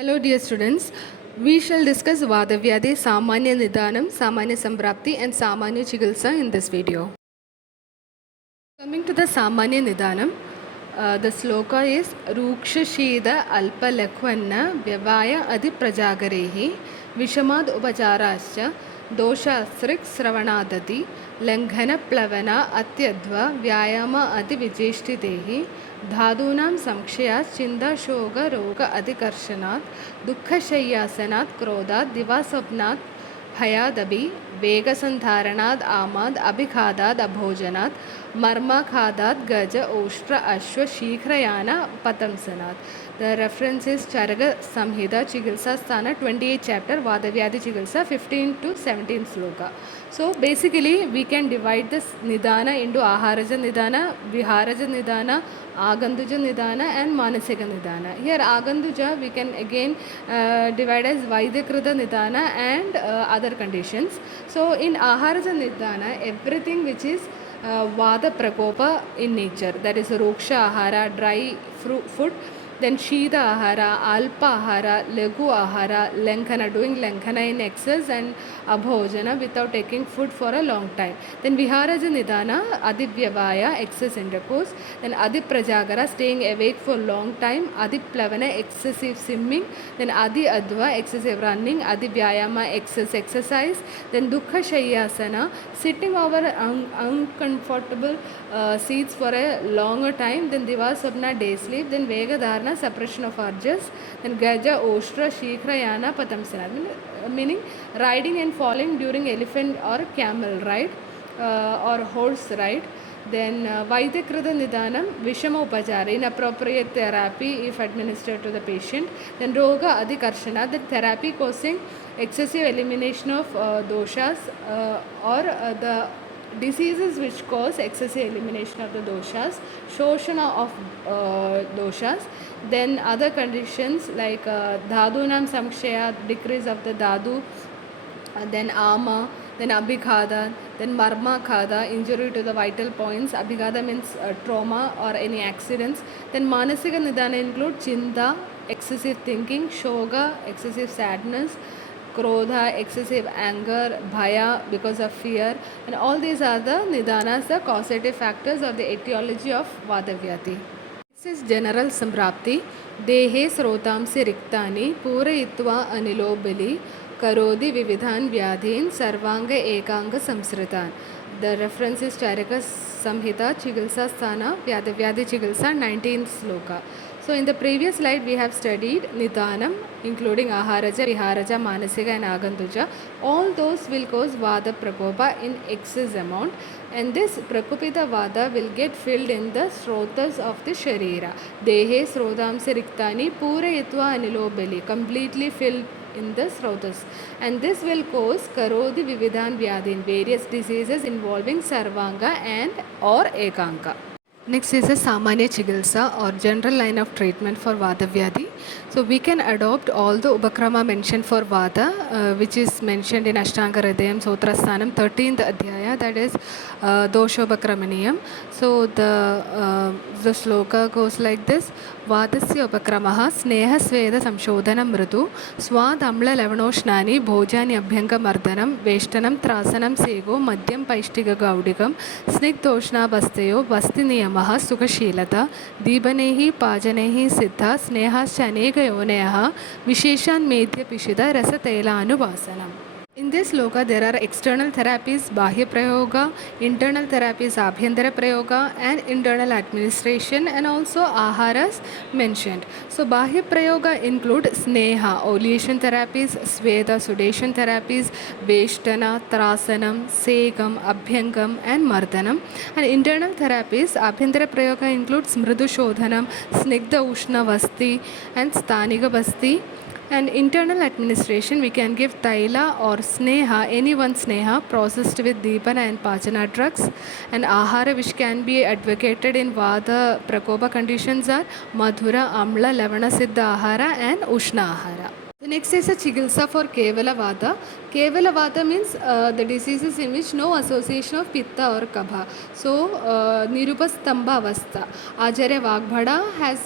Hello dear students, we shall discuss Vatavyadhi, Samanya Nidhanam, Samanya Samprapti and Samanya Chikitsa in this video. Coming to the Samanya Nidhanam, the sloka is Ruksha Shida Alpa Lakhvanna Vyavaya Adi Prajagarehi Vishamad Upacharascha Dosha Srik Sravanadati Langhana Plavana Atyadva Vyayama Adi Vijeshti धातूनां संक्षयात् चिंता शोक रोग अधिकर्षणात् दुःखशय्यासनात् क्रोधात् दिवास्वप्नात् भयादपि वेगसन्धारणात् आमाद् अभिघातात् अभोजनात् मर्माघातात् गज ओष्ट्र अश्व शीघ्रयान पतंसनात्. The reference is Charaka Samhita Chikitsa Sthana 28th chapter Vatavyadhi Chikitsa 15 to 17 sloka. So basically we can divide this Nidana into Aharaja Nidana, Viharaja Nidana, Aganduja Nidana and Manasika Nidana. Here Aganduja we can again divide as Vaidyakrita Nidana and other conditions. So in Aharaja Nidana, everything which is Vada Prakopa in nature, that is Roksha Ahara, dry food, then Shida Ahara, Alpa Ahara, Legu Ahara, Lankhana, doing Lankhana in excess and Abhojana without taking food for a long time. Then Viharaja Nidana, Adivyavaya, excess intercourse. Then Adiprajagara, staying awake for long time. Adiplavana, excessive swimming. Then Adi Adva, excessive running. Adivyayama, excess exercise. Then Dukkha Shayyasana, sitting over uncomfortable seats for a longer time. Then Divasapna, day sleep. Then Vegadharna, suppression of urges. Then Gaja, Oshtra, Shikhrayana, Patamsana, meaning riding and falling during elephant or camel ride or horse ride. Then Vaidyakrita Nidhanam, Vishama Upachara, inappropriate therapy if administered to the patient. Then Roga Adhikarshana, the therapy causing excessive elimination of doshas or the diseases which cause excessive elimination of the doshas, shoshana of doshas. Then other conditions like dhadunam samkshaya, decrease of the dhadu, then ama, then abhighata, then marma khada, injury to the vital points. Abhighata means trauma or any accidents. Then manasika nidana include chinta, excessive thinking, shoga, excessive sadness, krodha, excessive anger, bhaya, because of fear, and all these are the nidanas, the causative factors of the etiology of Vatavyadhi. This is general samprapti. Dehe srotamsi riktani purayitva anilobali karodi vividhan vyadhin sarvanga ekanga samsritan. The reference is Charaka Samhita Chikitsa Sthana Vatavyadhi Chikitsa 19th sloka. So in the previous slide we have studied Nidhanam, including Aharaja, Viharaja, Manasika and Aganduja. All those will cause Vada Prakopa in excess amount, and this Prakopita Vada will get filled in the Srotas of the Sharira. Dehe Srotamse Riktani Purayitva Anilobali, completely filled in the Srotas, and this will cause Karodi Vividhan Vyadhin, various diseases involving Sarvanga and or Ekanka. Next is a Samanya Chikitsa or general line of treatment for Vatavyadhi. So we can adopt all the Upakrama mentioned for Vata, which is mentioned in Ashtanga Hridayam Sutrasthanam 13th Adhyaya, that is Doshopakramaniyam. So the sloka goes like this: Vatasya Upakramaha Sneha Sveda Samshodhanam Mritu Swad Amla Lavanoshnaani Bhojani Abhyanga Mardanam Veshtanam Trasanam Sego Madhyam Paishtiga Gaudikam Snigdoshna Bastayo Basti Niyama Sukhashilata Deebanehi Pajanehi Siddha Snehascha Aneka Yoneyaha Visheshan Medhya Pishida Rasa Tela Anuvasanam. In this sloka, there are external therapies, Bahya Prayoga, internal therapies, Abhyantara Prayoga, and internal administration, and also Aharas mentioned. So, Bahya Prayoga include Sneha, oleation therapies, Sveda, sudation therapies, Veshtana, Trasanam, Segam, Abhyangam, and Mardanam. And internal therapies, Abhyantara Prayoga includes Mridu Shodhanam, Snigdha Ushna Vasti, and Sthanika Vasti. And internal administration, we can give Taila or Sneha, any one Sneha processed with Deepana and Pachana drugs. And Ahara which can be advocated in Vada Prakopa conditions are Madhura, Amla, Lavana Siddha Ahara and Ushna Ahara. The next is a chikitsa for Kevala Vata. Kevala Vata means the diseases in which no association of Pitta or Kapha. So, Nirupastamba Avastha. Acharya Vagbhada has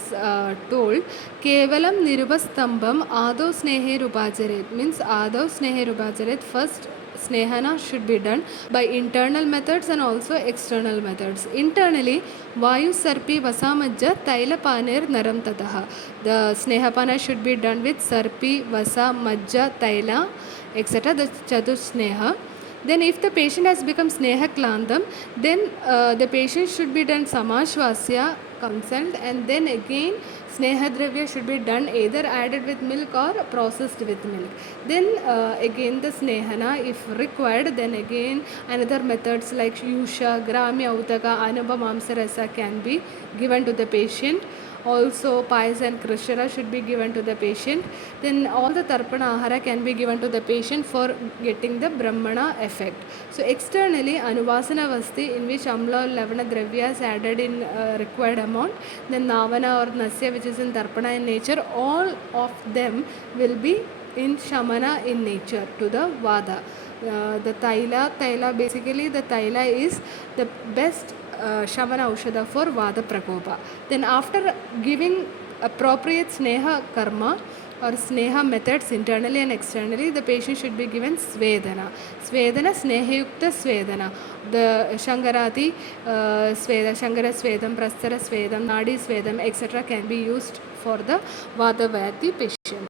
told Kevalam Nirupastambam Ado Snehe Rupacharet means Ado Snehe Rupacharet. First Snehana should be done by internal methods and also external methods. Internally, Vayu Sarpi Vasamajja Taila Paner Naram Tataha. The Snehapana should be done with Sarpi, Vasa, Majja, Taila, etc. The Chatusneha. Then if the patient has become Sneha Klandam, then the patient should be done Samashwasya consult, and then again Snehadravya should be done either added with milk or processed with milk. Then again the Snehana if required, then again another methods like Yusha, Gramya Utaka, Anubha Mamsarasa can be given to the patient. Also Payas and Krishara should be given to the patient. Then all the Tarpana Ahara can be given to the patient for getting the Brahmana effect. So externally Anuvasana Vasti in which Amla or Lavana Dravya is added in required amount. Then Navana or Nasya which is in Tarpana in nature, all of them will be in Shamana in nature to the Vada. The Taila basically the Taila is the best Shamana Aushadha for Vada Prakopa. Then after giving appropriate Sneha Karma or Sneha methods internally and externally, the patient should be given Svedana. Svedana, Snehayukta Svedana. The Shangarati Sveda, Shangara Svedam, Prastara Svedam, Nadi Svedam, etc. can be used for the Vatavyadhi patient.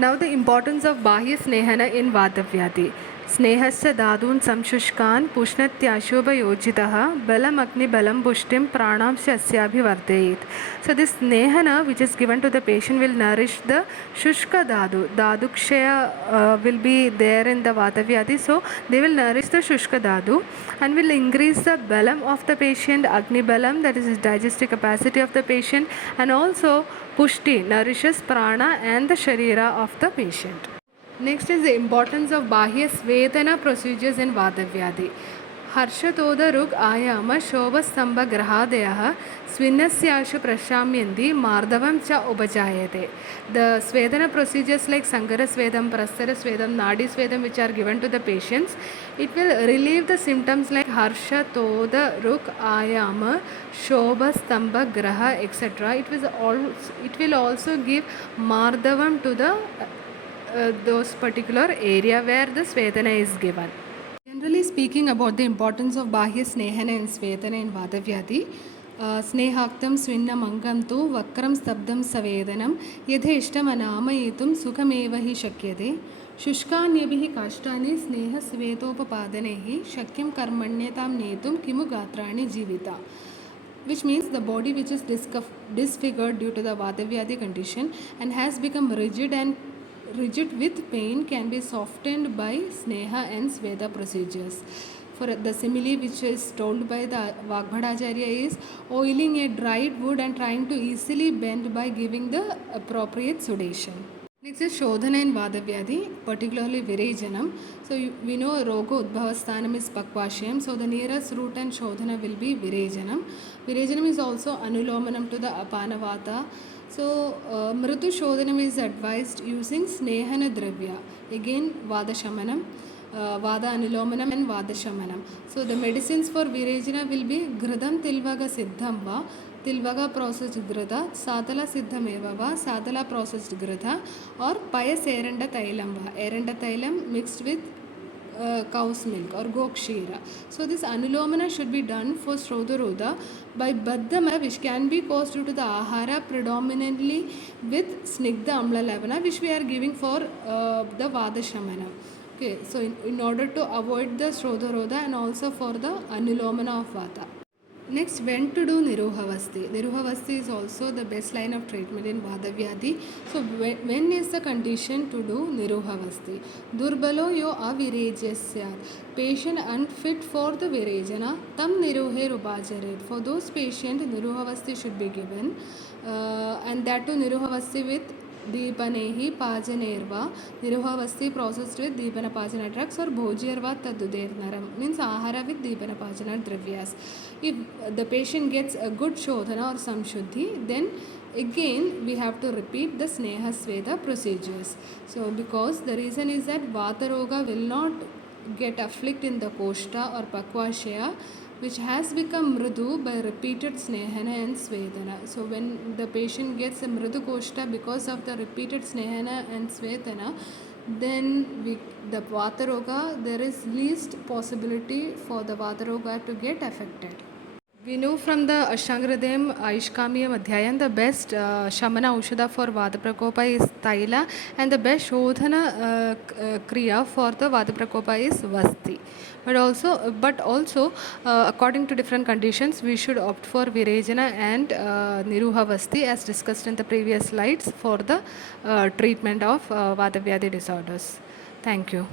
Now the importance of Bahya Snehana in Vatavyadhi. Snehasya dadun samshushkan pushnatyaashobhayojitaha balam agni balam pushtim pranamsya asyabhivardayet. So this snehana which is given to the patient will nourish the shushka dadu. Dadukshaya will be there in the Vatavyadhi, so they will nourish the shushka dadu and will increase the balam of the patient, agni balam, that is digestive capacity of the patient, and also pushti nourishes prana and the sharira of the patient. Next is the importance of Bahya Svedana procedures in Vatavyadhi. Harshatoda Rug Ayama Shobhastambha Grahadayah Svinnasyashu Prashamyandi Mardavam Cha Upajayate. The Svedana procedures like Sangara Svedam, Prastara Svedam, Nadi Svedam which are given to the patients, it will relieve the symptoms like Harshatoda Rug Ayama Shobhastambha Graha etc. It will also give Mardavam to the those particular area where the Svedana is given. Generally speaking about the importance of Bahya Snehana and Svedana in Vatavyadhi, Snehaktam Svinna Mangantu Vakram Stabdam Savedanam Yadheshtam Anamayitum Sukhameva hi Shakyate Shushkanyabihi Kashtani Sneha Svetopapadanaihi Shakyam Karmanyatam Netum Kimu Gatrani Jivita, which means the body which is disfigured due to the Vatavyadhi condition and has become rigid with pain can be softened by Sneha and Sveda procedures. For the simile which is told by the Vagbhadacharya is oiling a dried wood and trying to easily bend by giving the appropriate sudation. Next is Shodhana in Vatavyadhi, particularly Virejanam. So we know Rogo Udbhavasthanam is Pakvashyam. So the nearest root and Shodhana will be Virejanam. Virejanam is also Anulomanam to the Apanavata. So Mritu Shodhanam is advised using Snehana Dravya. Again Vada Shamanam, Vada Anulomanam and Vada Shamanam. So the medicines for Virejana will be Gradam Tilvaga Siddhamba, Tilvaga processed Gradha, Satala Siddhameva, Satala processed Gradha, or Payas Eranda Thailam, Eranda Thailam mixed with cow's milk or gokshira. So this anulomana should be done for Srodharodha by Baddhama, which can be caused due to the ahara predominantly with Snigdha Amla Lavana, which we are giving for the Vada Shamana. Okay, so in order to avoid the Srodharodha and also for the anulomana of Vata. Next, when to do Niruhavasti. Niruhavasti is also the best line of treatment in Vatavyadhi. So, when is the condition to do Niruhavasti? Durbalo yo avirejyasyat. Patient unfit for the Virejana, tam Niruhe Rupacharet. For those patients, Niruhavasti should be given. And that too Niruhavasti with Deepanehi Pajanerva, Niruhavasti processed with Deepana Pajana drugs, or Bhojirva Tadudernaram means Ahara with Deepana Pajana Dravyas. If the patient gets a good Shodhana or Samshuddhi, then again we have to repeat the Sneha Sveda procedures. So because the reason is that Vata Roga will not get afflict in the Koshta or Pakvashaya, which has become Mridu by repeated Snehana and Svedana. So when the patient gets a Mridu Koshta because of the repeated Snehana and Svedana, then the Vata Roga, there is least possibility for the Vata Roga to get affected. We know from the Ashtangradem Aishkamiyam Adhyayan the best Shamana Aushadha for Vata Prakopa is Taila, and the best Shodhana Kriya for the Vata Prakopa is Vasti. But also, according to different conditions, we should opt for Virejana and Niruha Vasti as discussed in the previous slides for the treatment of Vatavyadhi disorders. Thank you.